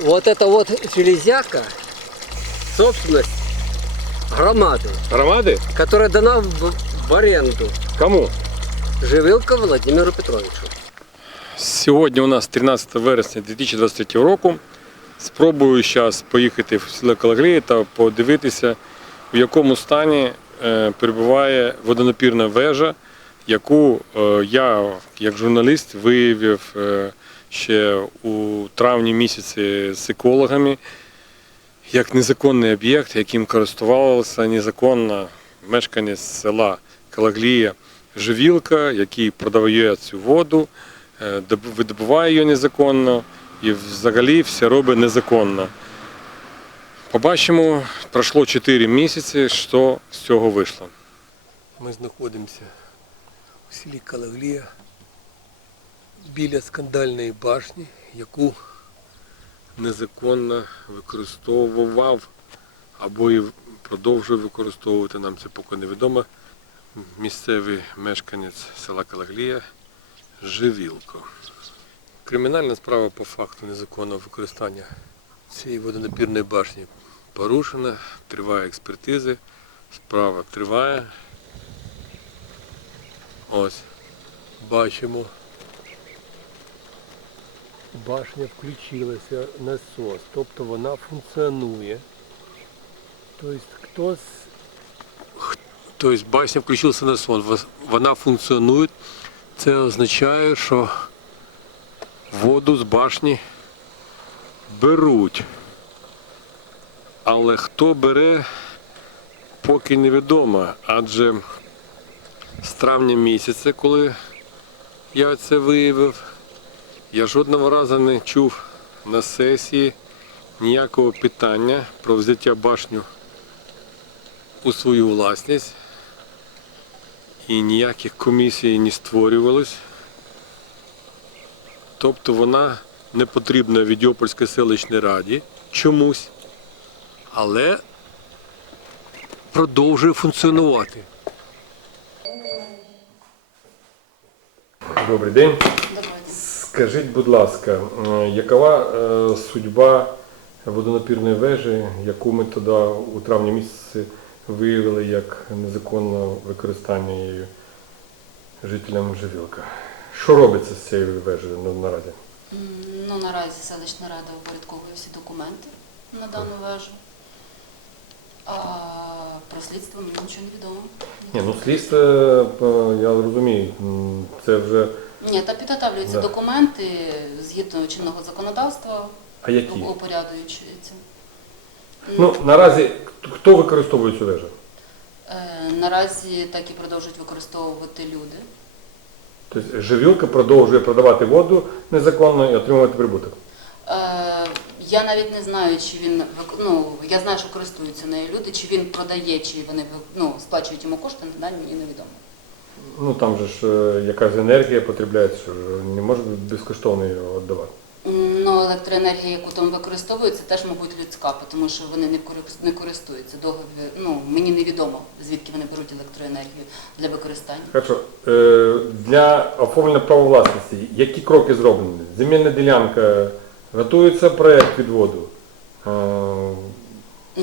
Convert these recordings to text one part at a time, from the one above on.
Вот это вот железяка, собственность громады, Громади? которая дана в, в аренду Кому? Живилка Владимиру Петровичу. Сьогодні у нас 13 вересня 2023 року. Спробую зараз поїхати в село Калагрії та подивитися, в якому стані е, перебуває водонапірна вежа, яку е, я, як журналіст, виявив е, ще у травні місяці з екологами як незаконний об'єкт, яким користувалася незаконно мешканець села Калаглія Живілка, який продає цю воду, е, видобуває її незаконно і взагалі все робить незаконно. Побачимо, пройшло 4 місяці, що з цього вийшло. Ми знаходимося у селі Калаглія біля скандальної башні, яку Незаконно використовував або і продовжує використовувати, нам це поки невідомо. Місцевий мешканець села Калаглія Живілко. кримінальна справа по факту незаконного використання цієї водонапірної башні порушена, триває експертизи, справа триває. Ось. бачимо. Башня включилася, насос, тобто вона функціонує. Тобто хтось Тобто башня включилася на сон, вос- вона функціонує. Це означає, що воду з башні беруть. Але хто бере, поки невідомо. Адже з травня місяця, коли я це виявив, я жодного разу не чув на сесії ніякого питання про взяття башню у свою власність. І ніяких комісій не створювалось. Тобто вона не потрібна Відьопольській селищній раді чомусь але продовжує функціонувати. Добрий день. Скажіть, будь ласка, е, якова е, судьба водонапірної вежі, яку ми тоді у травні місяці виявили як незаконне використання її жителям Живілка? Що робиться з цією вежею на- наразі? Ну, наразі селищна рада упорядковує всі документи на дану вежу. А про слідство мені нічого не відомо. Ні, ну слідство, е, я розумію, це вже. Ні, та підготовлюються Да. документи згідно чинного законодавства, А які? упорядуючуються. Ну, наразі хто використовує цю вежу? е, Наразі так і продовжують використовувати люди. Тобто Живілка продовжує продавати воду незаконно і отримувати прибуток. Е, Я навіть не знаю, чи він вик- ну, я знаю, що користуються нею люди, чи він продає, чи вони ну, сплачують йому кошти, на дані мені невідомо. Ну там же ж е, якась енергія що ж не може безкоштовно її віддавати. Ну, електроенергія, яку там використовується, теж, мабуть, людська, тому що вони не не користуються. Договір, ну, мені невідомо, звідки вони беруть електроенергію для використання. Хорошо. Е, Для оформлення права власності, які кроки зроблені? Земельна ділянка, готується проєкт відводу.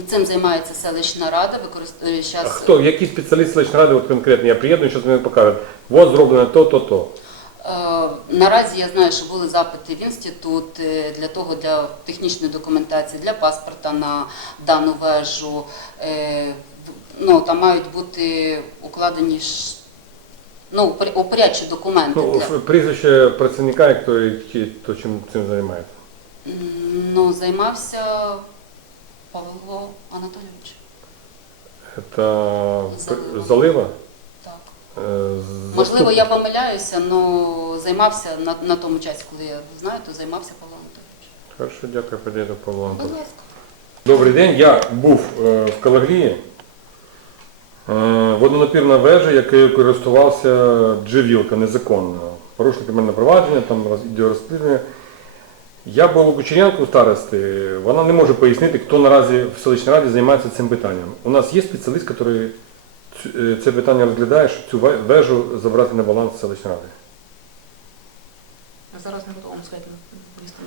Цим займається селищна рада, використовує А зараз. хто, який спеціаліст селищної ради, от конкретно, я приєдную, що мені покажуть, от зроблено то, то, то. Е, Наразі я знаю, що були запити в інститут е, для того, для технічної документації, для паспорта на дану вежу. Е, Ну, там мають бути укладені ну, упорядчі документи. Ну, для... прізвище працівника, як той, чим цим займається. Ну, займався Павло Анатолійович. Це Залива. залива? Так. Е, Можливо, я помиляюся, але займався на, на тому часі, коли я знаю, то займався Павло Анатолійович. Хорошо, дякую, подійду Павло Будь ласка. Добрий день. Я був е, в Калагрії. Е, Водонапірна вежа, якою користувався Дживілка незаконно. Порушення кримінальне провадження, там роз- розслідування. Я був у Кучеренку старости, вона не може пояснити, хто наразі в селищній раді займається цим питанням. У нас є спеціаліст, який е, це питання розглядає, щоб цю вежу забрати на баланс селищної ради. Зараз не готова вам сказати.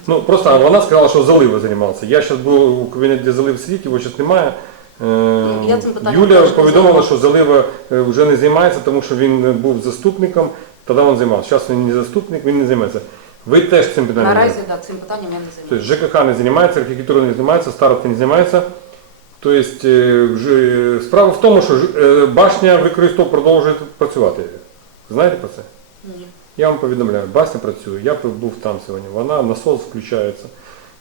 Ну, просто вона сказала, що заливи займався. Я зараз був у кабінеті, де залив сидить, його зараз немає. Е, Ну, я цим питанням Юля теж повідомила, що залива е, вже не займається, тому що він був заступником, тоді він займався. Зараз він не заступник, він не займається. Ви теж цим питанням. Наразі займаєтесь? да, цим питанням я не Тобто. ЖКХ не займається, архітектура не займається, старости не займається. Тобто е, вже- справа в тому, що е, башня використов продовжує працювати. Знаєте про це? Ні. Я вам повідомляю, башня працює, я був там сьогодні, вона насос включається.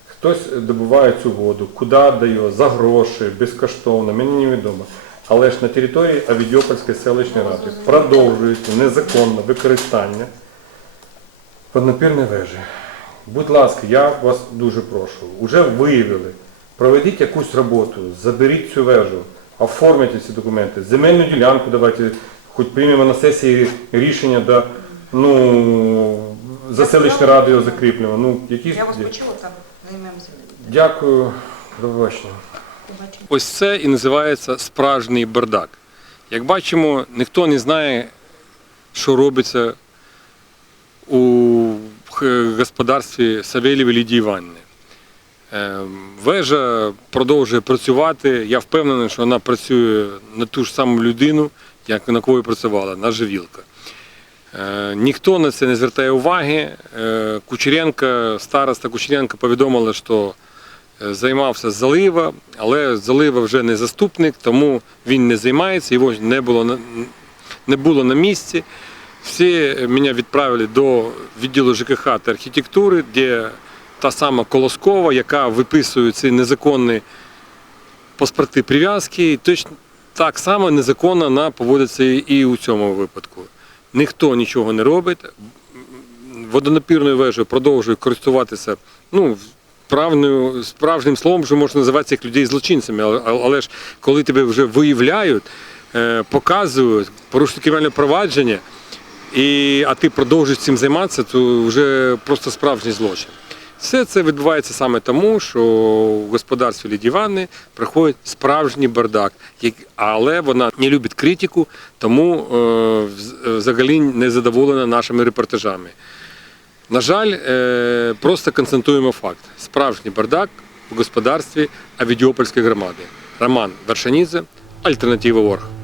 Хтось добуває цю воду, куди дає, за гроші, безкоштовно, мені невідомо. Але ж на території Авідіопольської селищної ради продовжується незаконне використання воднопірної вежі. Будь ласка, я вас дуже прошу, уже виявили, проведіть якусь роботу, заберіть цю вежу, оформіть ці документи, земельну ділянку давайте, хоч приймемо на сесії рішення, да, ну, за селищну раду його закріплюємо. Ну, якісь... Я вас почула, так, займемося. Дякую, до побачення. Ось це і називається справжній бардак. Як бачимо, ніхто не знає, що робиться у х- господарстві Савєлєвої Лідії Іванівни. Ем, Вежа продовжує працювати. Я впевнений, що вона працює на ту ж саму людину, як на кого працювала, на живілка. Е, Ніхто на це не звертає уваги. Е, Кучеренко, староста Кучеренко повідомила, що е, займався залива, але залива вже не заступник, тому він не займається, його не було на, не було на місці. Всі мене відправили до відділу ЖКХ та архітектури, де та сама Колоскова, яка виписує ці незаконні паспорти прив'язки, точно так само незаконно вона поводиться і у цьому випадку. Ніхто нічого не робить. Водонапірною вежею продовжує користуватися ну, правною, справжнім словом, що можна називати цих людей злочинцями. Але, ж коли тебе вже виявляють, е, показують, порушують кримінальне провадження, і, а ти продовжуєш цим займатися, то вже просто справжній злочин. Все це відбувається саме тому, що в господарстві Лідії Івановни приходить справжній бардак, але вона не любить критику, тому е, взагалі не задоволена нашими репортажами. На жаль, е, просто констатуємо факт: справжній бардак в господарстві Авідіопольської громади. Роман Вершанідзе, Альтернатива Орг.